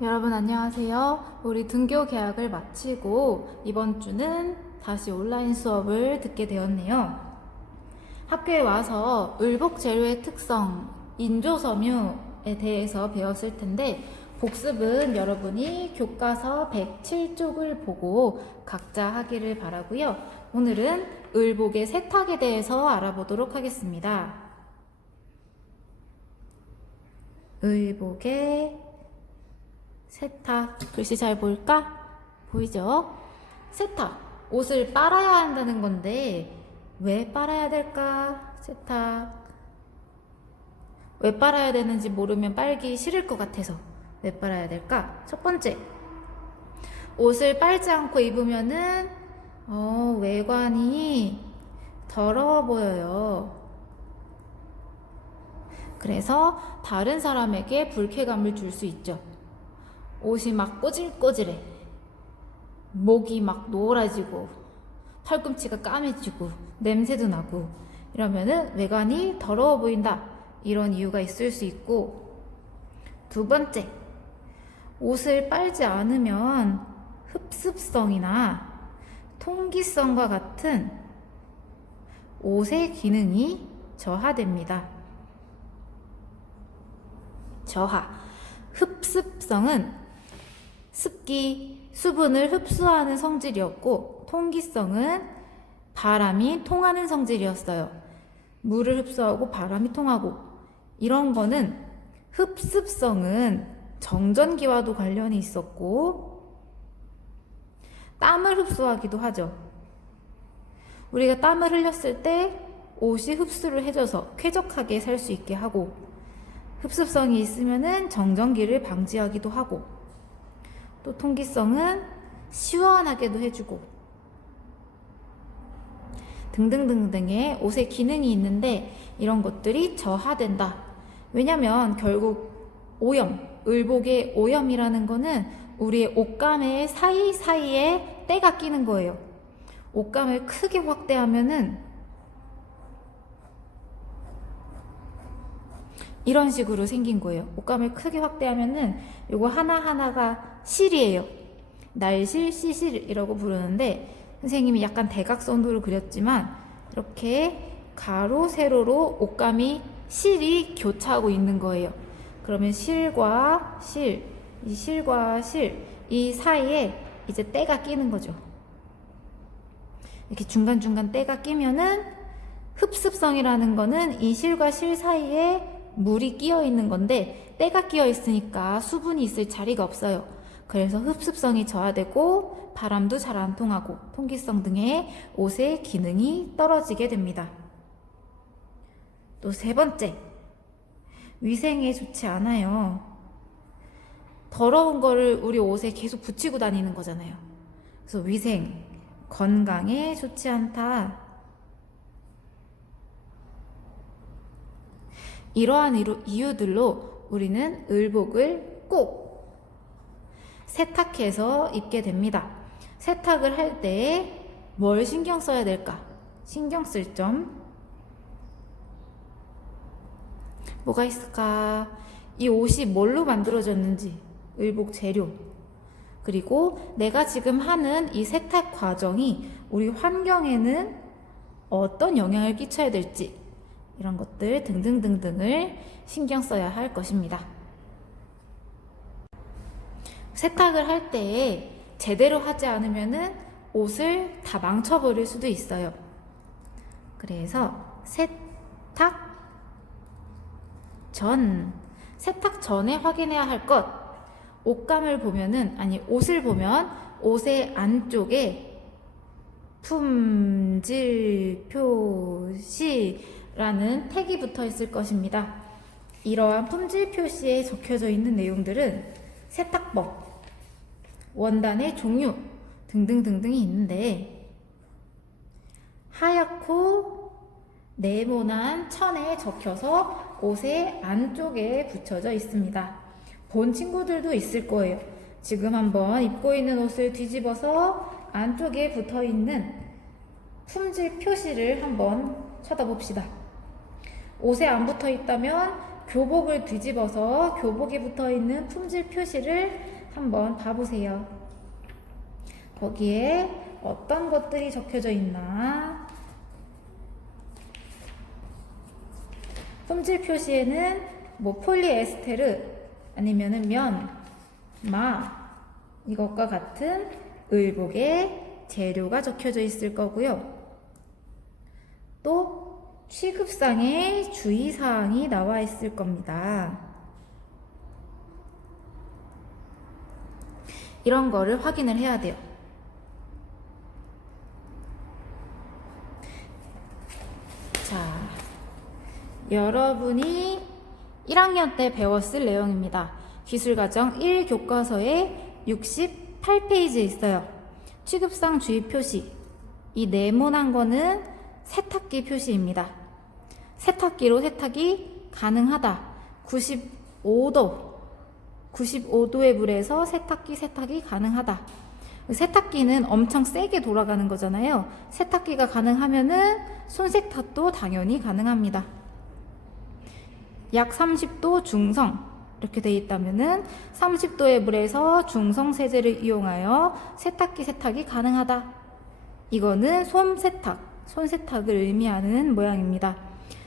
여러분 안녕하세요. 우리 등교 개학을 마치고 이번 주는 다시 온라인 수업을 듣게 되었네요. 학교에 와서 을복 재료의 특성, 인조섬유에 대해서 배웠을 텐데 복습은 여러분이 교과서 107쪽을 보고 각자 하기를 바라고요. 오늘은 을복의 세탁에 대해서 알아보도록 하겠습니다. 을복의 세탁, 글씨 잘 보일까? 보이죠? 세탁, 옷을 빨아야 한다는 건데 왜 빨아야 될까? 세탁, 왜 빨아야 되는지 모르면 빨기 싫을 것 같아서 왜 빨아야 될까? 첫 번째, 옷을 빨지 않고 입으면은 외관이 더러워 보여요. 그래서 다른 사람에게 불쾌감을 줄 수 있죠. 옷이 막 꼬질꼬질해. 목이 막 노라지고 팔꿈치가 까매지고 냄새도 나고 이러면은 외관이 더러워 보인다. 이런 이유가 있을 수 있고, 두 번째, 옷을 빨지 않으면 흡습성이나 통기성과 같은 옷의 기능이 저하됩니다. 저하. 흡습성은 습기, 수분을 흡수하는 성질이었고, 통기성은 바람이 통하는 성질이었어요. 물을 흡수하고 바람이 통하고, 이런 거는 흡습성은 정전기와도 관련이 있었고, 땀을 흡수하기도 하죠. 우리가 땀을 흘렸을 때 옷이 흡수를 해줘서 쾌적하게 살 수 있게 하고, 흡습성이 있으면은 정전기를 방지하기도 하고, 또 통기성은 시원하게도 해주고 등등등등의 옷의 기능이 있는데 이런 것들이 저하된다. 왜냐면 결국 오염, 을복의 오염이라는 거는 우리의 옷감의 사이사이에 때가 끼는 거예요. 옷감을 크게 확대하면은 이런 식으로 생긴 거예요. 옷감을 크게 확대하면은 요거 하나하나가 실이에요. 날실, 시실이라고 부르는데 선생님이 약간 대각선으로 그렸지만 이렇게 가로, 세로로 옷감이 실이 교차하고 있는 거예요. 그러면 실과 실, 이 실과 실, 이 사이에 이제 때가 끼는 거죠. 이렇게 중간중간 때가 끼면은 흡습성이라는 거는 이 실과 실 사이에 물이 끼어 있는 건데 때가 끼어 있으니까 수분이 있을 자리가 없어요. 그래서 흡습성이 저하되고 바람도 잘 안 통하고 통기성 등의 옷의 기능이 떨어지게 됩니다. 또 세 번째, 위생에 좋지 않아요. 더러운 거를 우리 옷에 계속 붙이고 다니는 거잖아요. 그래서 위생, 건강에 좋지 않다. 이러한 이유들로 우리는 을복을 꼭 세탁해서 입게 됩니다. 세탁을 할 때 뭘 신경 써야 될까? 신경 쓸 점 뭐가 있을까? 이 옷이 뭘로 만들어졌는지, 을복 재료, 그리고 내가 지금 하는 이 세탁 과정이 우리 환경에는 어떤 영향을 끼쳐야 될지, 이런 것들 등등등등을 신경 써야 할 것입니다. 세탁을 할 때 제대로 하지 않으면은 옷을 다 망쳐버릴 수도 있어요. 그래서 세탁 전에 확인해야 할 것, 옷감을 보면은, 아니 옷을 보면 옷의 안쪽에 품질 표시라는 택이 붙어 있을 것입니다. 이러한 품질 표시에 적혀져 있는 내용들은 세탁법, 원단의 종류 등등등등이 있는데, 하얗고 네모난 천에 적혀서 옷의 안쪽에 붙여져 있습니다. 본 친구들도 있을 거예요. 지금 한번 입고 있는 옷을 뒤집어서 안쪽에 붙어 있는 품질 표시를 한번 쳐다봅시다. 옷에 안 붙어 있다면 교복을 뒤집어서 교복에 붙어 있는 품질 표시를 한번 봐보세요. 거기에 어떤 것들이 적혀져 있나? 품질 표시에는 뭐 폴리에스테르 아니면은 면, 마 이것과 같은 의복의 재료가 적혀져 있을 거고요. 또 취급상에 주의사항이 나와 있을 겁니다. 이런 거를 확인을 해야 돼요. 자, 여러분이 1학년 때 배웠을 내용입니다. 기술과정 1 교과서에 68페이지에 있어요. 취급상 주의 표시. 이 네모난 거는 세탁기 표시입니다. 세탁기로 세탁이 가능하다. 95도의 물에서 세탁이 가능하다. 세탁기는 엄청 세게 돌아가는 거잖아요. 세탁기가 가능하면은 손세탁도 당연히 가능합니다. 약 30도 중성 이렇게 돼 있다면은 30도의 물에서 중성 세제를 이용하여 세탁이 가능하다. 이거는 손세탁을 의미하는 모양입니다.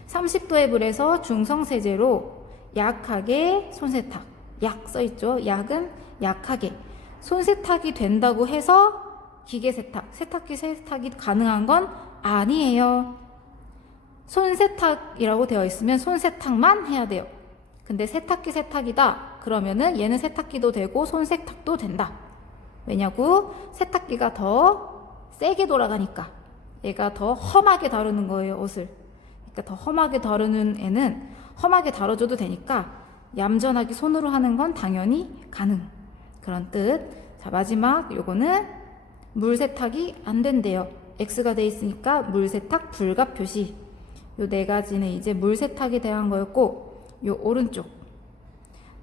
30도의 물에서 중성 세제로 약하게 손세탁, 약 써있죠. 약은 약하게 손세탁이 된다고 해서 기계 세탁기 세탁이 가능한 건 아니에요. 손세탁이라고 되어 있으면 손세탁만 해야 돼요. 근데 세탁이다. 그러면은 얘는 세탁기도 되고 손세탁도 된다. 왜냐고? 세탁기가 더 세게 돌아가니까. 얘가 더 험하게 다루는 거예요, 옷을. 그러니까 더 험하게 다루는 애는 험하게 다뤄줘도 되니까 얌전하게 손으로 하는 건 당연히 가능. 그런 뜻. 자, 마지막 요거는 물세탁이 안 된대요. X가 돼 있으니까 물세탁 불가 표시. 요 네 가지는 이제 물세탁에 대한 거였고, 요 오른쪽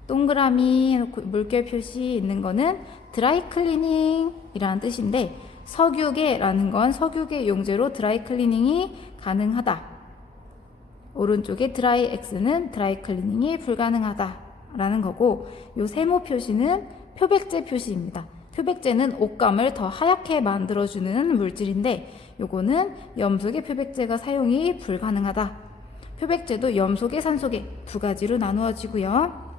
동그라미 해놓고 물결 표시 있는 거는 드라이클리닝 이라는 뜻인데, 석유계라는 건 석유계 용제로 드라이클리닝이 가능하다. 오른쪽에 드라이 X는 드라이클리닝이 불가능하다 라는 거고, 요 세모 표시는 표백제 표시입니다. 표백제는 옷감을 더 하얗게 만들어주는 물질인데, 요거는 염소계 표백제가 사용이 불가능하다. 표백제도 염소계, 산소계 두 가지로 나누어지고요.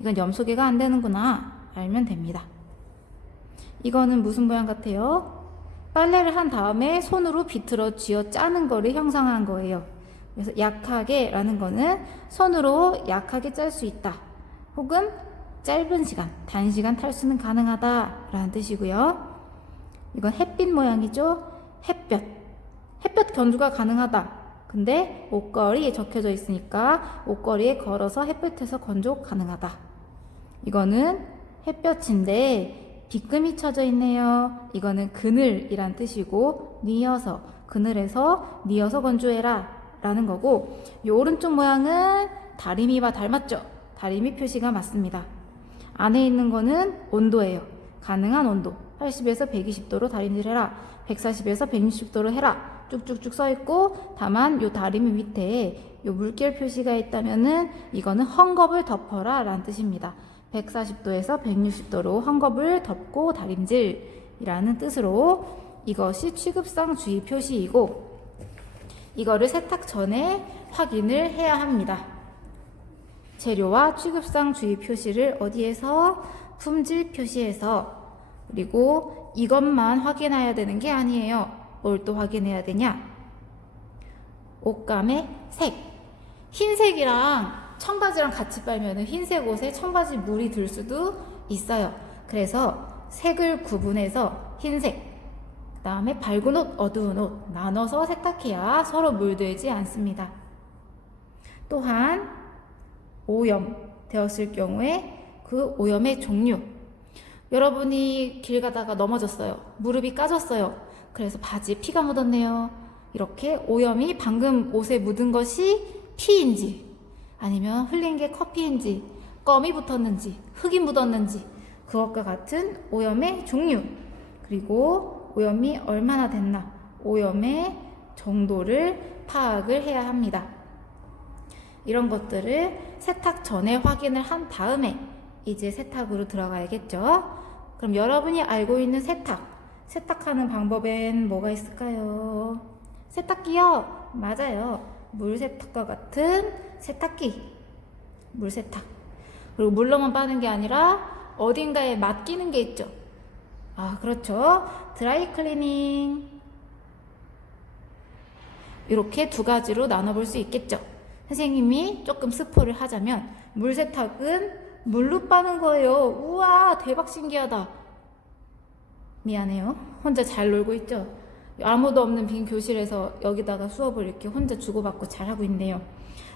이건 염소계가 안 되는구나 알면 됩니다. 이거는 무슨 모양 같아요? 빨래를 한 다음에 손으로 비틀어 쥐어 짜는 거를 형상한 거예요. 그래서 약하게 라는 거는 손으로 약하게 짤 수 있다. 혹은 짧은 시간, 단시간 탈수는 가능하다 라는 뜻이고요. 이건 햇빛 모양이죠. 햇볕 견주가 가능하다. 근데 옷걸이에 적혀져 있으니까 옷걸이에 걸어서 햇볕에서 건조 가능하다. 이거는 햇볕인데 빗금이 쳐져 있네요. 이거는 그늘이란 뜻이고, 그늘에서 뉘어서 건조해라 라는 거고, 이 오른쪽 모양은 다리미와 닮았죠? 다리미 표시가 맞습니다. 안에 있는 거는 온도예요. 가능한 온도 80에서 120도로 다림질 해라, 140에서 160도로 해라 쭉쭉쭉 써있고, 다만 요 다리미 밑에 요 물결 표시가 있다면은 이거는 헝겊을 덮어라 라는 뜻입니다. 140도에서 160도로 헝겊을 덮고 다림질이라는 뜻으로 이것이 취급상 주의 표시이고, 이거를 세탁 전에 확인을 해야 합니다. 재료와 취급상 주의 표시를 어디에서? 품질 표시에서. 그리고 이것만 확인해야 되는 게 아니에요. 뭘 또 확인해야 되냐? 옷감의 색. 흰색이랑 청바지랑 같이 빨면 흰색 옷에 청바지 물이 들 수도 있어요. 그래서 색을 구분해서 흰색, 그 다음에 밝은 옷, 어두운 옷 나눠서 세탁해야 서로 물들지 않습니다. 또한 오염되었을 경우에 그 오염의 종류. 여러분이 길 가다가 넘어졌어요. 무릎이 까졌어요. 그래서 바지에 피가 묻었네요. 이렇게 오염이 방금 옷에 묻은 것이 피인지, 아니면 흘린 게 커피인지, 껌이 붙었는지, 흙이 묻었는지, 그것과 같은 오염의 종류, 그리고 오염이 얼마나 됐나, 오염의 정도를 파악을 해야 합니다. 이런 것들을 세탁 전에 확인을 한 다음에 이제 세탁으로 들어가야겠죠. 그럼 여러분이 알고 있는 세탁하는 방법엔 뭐가 있을까요? 세탁기요. 맞아요. 물세탁과 같은 세탁기. 물세탁. 그리고 물로만 빠는 게 아니라 어딘가에 맡기는 게 있죠. 아, 그렇죠. 드라이 클리닝. 이렇게 두 가지로 나눠볼 수 있겠죠. 선생님이 조금 스포를 하자면 물세탁은 물로 빠는 거예요. 우와, 대박 신기하다. 미안해요. 혼자 잘 놀고 있죠. 아무도 없는 빈 교실에서 여기다가 수업을 이렇게 혼자 주고받고 잘하고 있네요.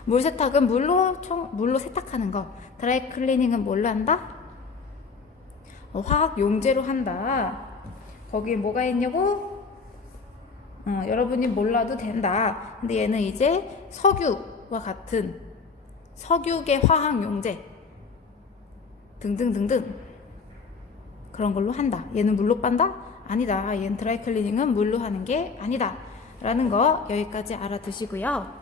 물세탁은 물로 세탁하는 거. 드라이 클리닝은 뭘로 한다? 화학 용제로 한다. 거기에 뭐가 있냐고? 여러분이 몰라도 된다. 근데 얘는 이제 석유와 같은 석유계 화학 용제 등등등등 그런 걸로 한다. 얘는 물로 빤다? 아니다. 얘는 드라이 클리닝은 물로 하는 게 아니다. 라는 거 여기까지 알아두시고요.